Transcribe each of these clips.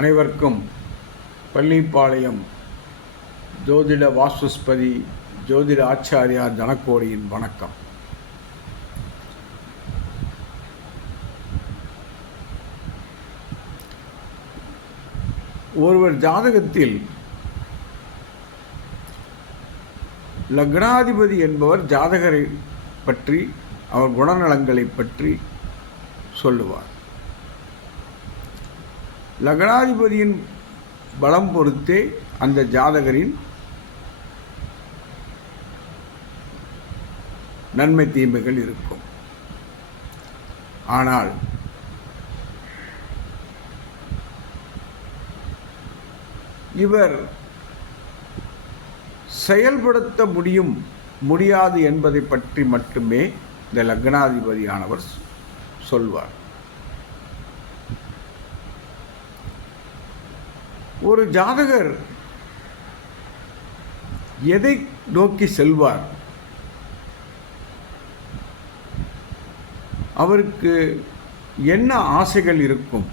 அனைவருக்கும் பள்ளிப்பாளையம் ஜோதிட வாஸ்துஸ்பதி ஜோதிட ஆச்சாரியா தனக்கோடியின் வணக்கம். ஒருவர் ஜாதகத்தில் லக்னாதிபதி என்பவர் ஜாதகரை பற்றி அவர் குணநலங்களை பற்றி சொல்லுவார். லக்னாதிபதியின் பலம் பொறுத்தே அந்த ஜாதகரின் நன்மை தீமைகள் இருக்கும். ஆனால் இவர் செயல்படுத்த முடியாது என்பதை பற்றி மட்டுமே இந்த லக்னாதிபதியானவர் சொல்வார். ஒரு ஜாதகர் எதை நோக்கி செல்வார், அவருக்கு என்ன ஆசைகள் இருக்கும்,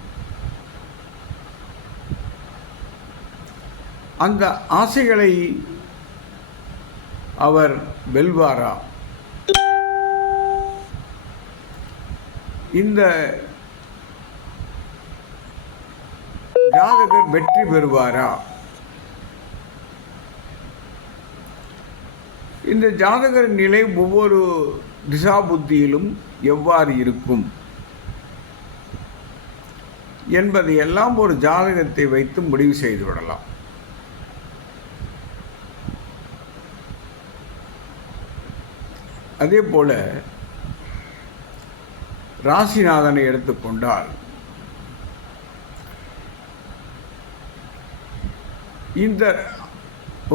அந்த ஆசைகளை அவர் வெல்வாரா, இந்த ஜாதகர் வெற்றி பெறுவாரா, இந்த ஜாதகர் நிலை ஒவ்வொரு திசாபுத்தியிலும் எவ்வாறு இருக்கும் என்பதையெல்லாம் ஒரு ஜாதகத்தை வைத்து முடிவு செய்து விடலாம். அதே போல ராசிநாதனை எடுத்துக்கொண்டால் இந்த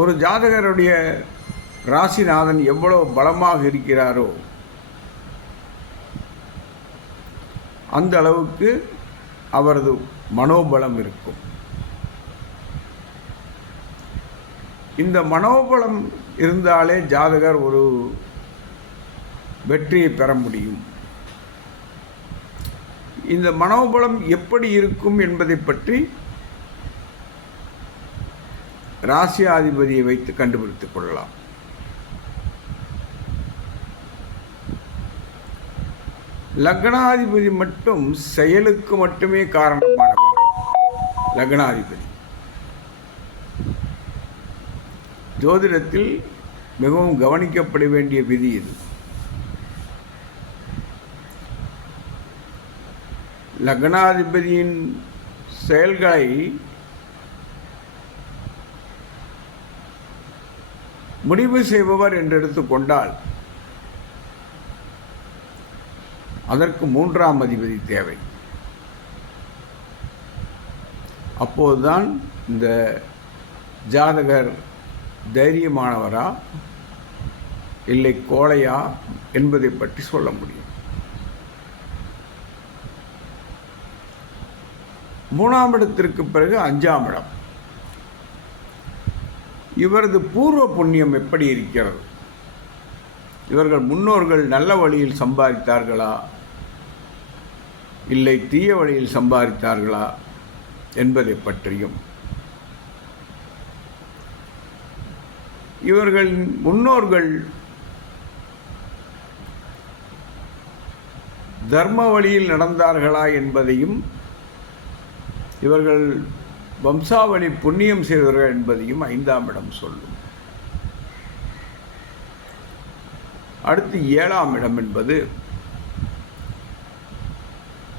ஒரு ஜாதகருடைய ராசிநாதன் எவ்வளவு பலமாக இருக்கிறாரோ அந்த அளவுக்கு அவரது மனோபலம் இருக்கும். இந்த மனோபலம் இருந்தாலே ஜாதகர் ஒரு வெற்றியை பெற முடியும். இந்த மனோபலம் எப்படி இருக்கும் என்பதை பற்றி ராசியாதிபதியை வைத்து கண்டுபிடித்துக் கொள்ளலாம். லக்னாதிபதி மட்டும் செயலுக்கு மட்டுமே காரணமானவர். லக்னாதிபதி ஜோதிடத்தில் மிகவும் கவனிக்கப்பட வேண்டிய விதி இது. லக்னாதிபதியின் செயல்களை முடிவு செய்பவர் என்று எடுத்துக்கொண்டால் அதற்கு 3ஆம் அதிபதி தேவை. அப்போதுதான் இந்த ஜாதகர் தைரியமானவரா இல்லை கோழையா என்பதை பற்றி சொல்ல முடியும். 3ஆம் இடத்திற்கு பிறகு 5ஆம் இடம். இவரது பூர்வ புண்ணியம் எப்படி இருக்கிறது, இவர்கள் முன்னோர்கள் நல்ல வழியில் சம்பாதித்தார்களா இல்லை தீய வழியில் சம்பாதித்தார்களா என்பதை பற்றியும், இவர்கள் முன்னோர்கள் தர்ம வழியில் நடந்தார்களா என்பதையும், இவர்கள் வம்சாவளி புண்ணியம் செய்தவர்கள் என்பதையும் 5ஆம் இடம் சொல்லும். அடுத்து 7ஆம் இடம் என்பது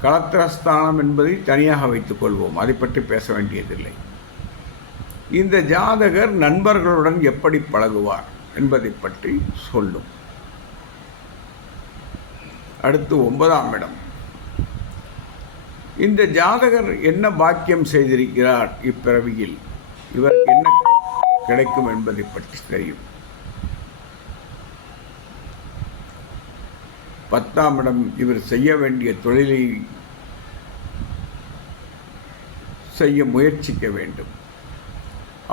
களத்திரஸ்தானம் என்பதை தனியாக வைத்துக் கொள்வோம், அதை பற்றி பேச வேண்டியதில்லை. இந்த ஜாதகர் நண்பர்களுடன் எப்படி பழகுவார் என்பதை பற்றி சொல்லும். அடுத்து 9ஆம் இடம். இந்த ஜாதகர் என்ன பாக்கியம் செய்திருக்கிறார் இப்பிறவியில், இவருக்கு என்ன கிடைக்கும் என்பதை பற்றி தெரியும். 10ஆம் இடம் இவர் செய்ய வேண்டிய தொழிலை செய்ய முயற்சிக்க வேண்டும்.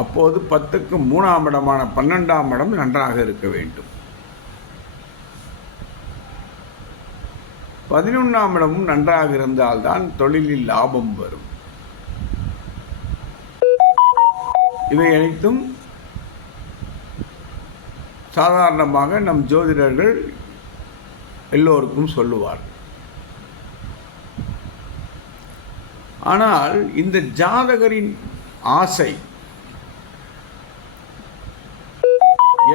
அப்போது 10க்கு 3ஆம் இடமான 12ஆம் இடம் நன்றாக இருக்க வேண்டும். 11ஆம் இடமும் நன்றாக இருந்தால்தான் தொழிலில் லாபம் வரும். இவை அனைத்தும் சாதாரணமாக நம் ஜோதிடர்கள் எல்லோருக்கும் சொல்லுவார். ஆனால் இந்த ஜாதகரின் ஆசை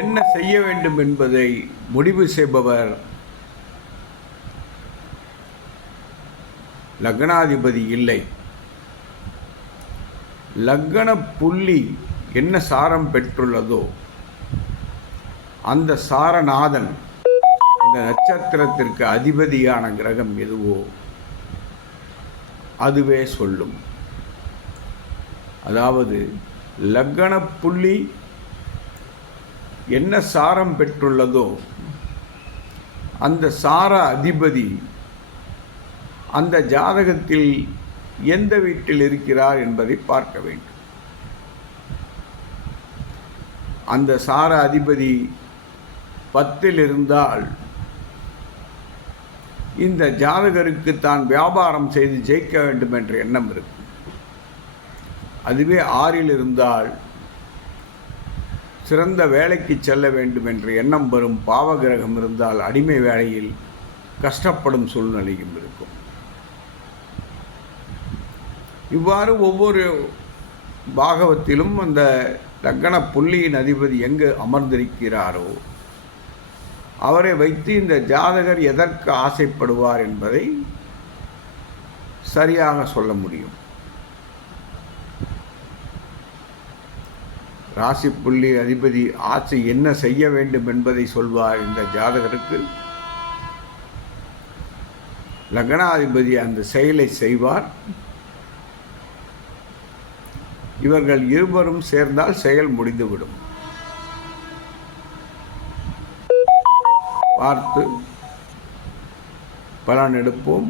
என்ன செய்ய வேண்டும் என்பதை முடிவு செய்பவர் லக்னாதிபதி இல்லை. லக்ன புள்ளி என்ன சாரம் பெற்றுள்ளதோ அந்த சாரநாதன், அந்த நட்சத்திரத்திற்கு அதிபதியான கிரகம் எதுவோ அதுவே சொல்லும். அதாவது லக்ன புள்ளி என்ன சாரம் பெற்றுள்ளதோ அந்த சார அதிபதி அந்த ஜாதகத்தில் எந்த வீட்டில் இருக்கிறார் என்பதை பார்க்க வேண்டும். அந்த சார அதிபதி 10 இருந்தால் இந்த ஜாதகருக்கு தான் வியாபாரம் செய்து ஜெயிக்க வேண்டும் என்ற எண்ணம் இருக்கும். அதுவே 6 இருந்தால் சிறந்த வேலைக்கு செல்ல வேண்டும் என்ற எண்ணம் வரும். பாவகிரகம் இருந்தால் அடிமை வேலையில் கஷ்டப்படும் சூழ்நிலையும் இருக்கும். இவ்வாறு ஒவ்வொரு பாகவத்திலும் அந்த லக்ன புள்ளியின் அதிபதி எங்கு அமர்ந்திருக்கிறாரோ அவரை வைத்து இந்த ஜாதகர் எதற்கு ஆசைப்படுவார் என்பதை சரியாக சொல்ல முடியும். ராசி புள்ளி அதிபதி ஆசை என்ன செய்ய வேண்டும் என்பதை சொல்வார். இந்த ஜாதகருக்கு லக்னாதிபதி அந்த செயலை செய்வார். இவர்கள் இருவரும் சேர்ந்தால் செயல் முடிந்துவிடும். பார்த்து பலன் எடுப்போம்.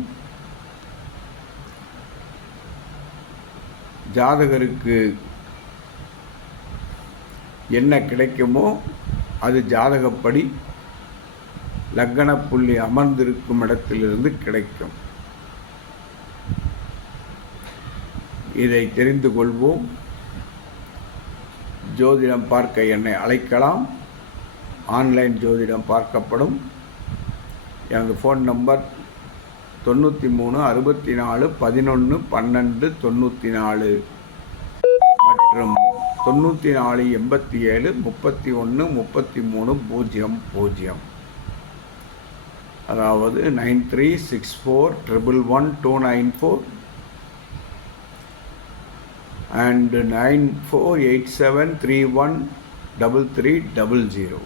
ஜாதகருக்கு என்ன கிடைக்குமோ அது ஜாதகப்படி லக்ன புள்ளி அமர்ந்திருக்கும் இடத்திலிருந்து கிடைக்கும். இதை தெரிந்து கொள்வோம். ஜோதிடம் பார்க்க என்னை அழைக்கலாம். ஆன்லைன் ஜோதிடம் பார்க்கப்படும். எனது ஃபோன் நம்பர் 93 64 11 12 94 மற்றும் 94 87 31 33 00. அதாவது 9364111294 and 9487313300.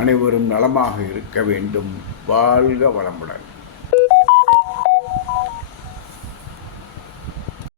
அனைவரும் நலமாக இருக்க வேண்டும். வாழ்க வளமுடன்.